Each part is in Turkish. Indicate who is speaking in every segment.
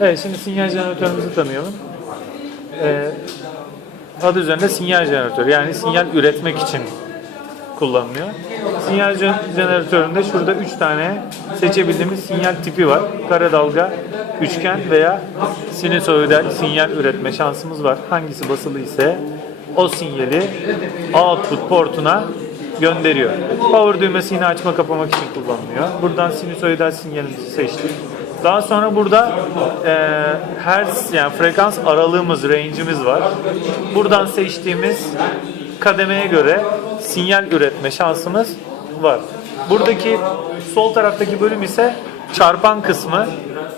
Speaker 1: Evet şimdi sinyal jeneratörümüzü tanıyalım. Ee, adı üzerinde sinyal jeneratörü yani sinyal üretmek için kullanılıyor. Sinyal jen- jeneratöründe şurada 3 tane seçebildiğimiz sinyal tipi var. Kara dalga, üçgen veya sinüsoidal sinyal üretme şansımız var. Hangisi basılı ise o sinyali output portuna gönderiyor. Power düğmesi yine açma kapamak için kullanılıyor. Buradan sinüsoidal sinyalimizi seçtik. Daha sonra burada e, hertz yani frekans aralığımız, range'imiz var. Buradan seçtiğimiz kademeye göre sinyal üretme şansımız var. Buradaki sol taraftaki bölüm ise çarpan kısmı.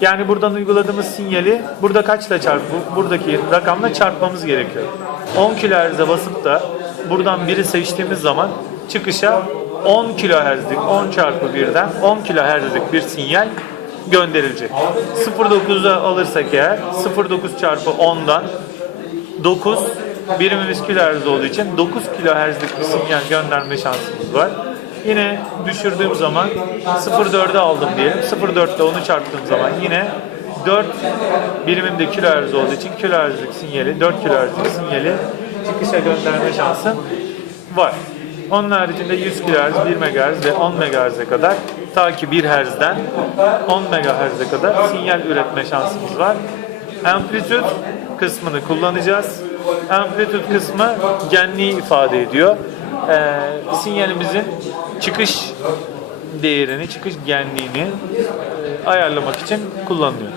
Speaker 1: Yani buradan uyguladığımız sinyali burada kaçla çarp bu- buradaki rakamla çarpmamız gerekiyor. 10 kHz'e basıp da buradan biri seçtiğimiz zaman çıkışa 10 kHz'lik 10 çarpı 1'den 10 kHz'lik bir sinyal gönderilecek. 0.9'a alırsak eğer 0.9 çarpı 10'dan 9 birimimiz kilohertz olduğu için 9 kilohertzlik bir sinyal gönderme şansımız var. Yine düşürdüğüm zaman 0.4'e aldım diyelim. 0.4 ile onu çarptığım zaman yine 4 birimimde kilohertz olduğu için kilohertzlik sinyali, 4 kilohertzlik sinyali çıkışa gönderme şansım var. Onun haricinde 100 kHz, 1 MHz ve 10 MHz'e kadar ta ki 1 Hz'den 10 MHz'e kadar sinyal üretme şansımız var. Amplitüd kısmını kullanacağız. Amplitüd kısmı genliği ifade ediyor. Ee, sinyalimizin çıkış değerini, çıkış genliğini e, ayarlamak için kullanılıyor.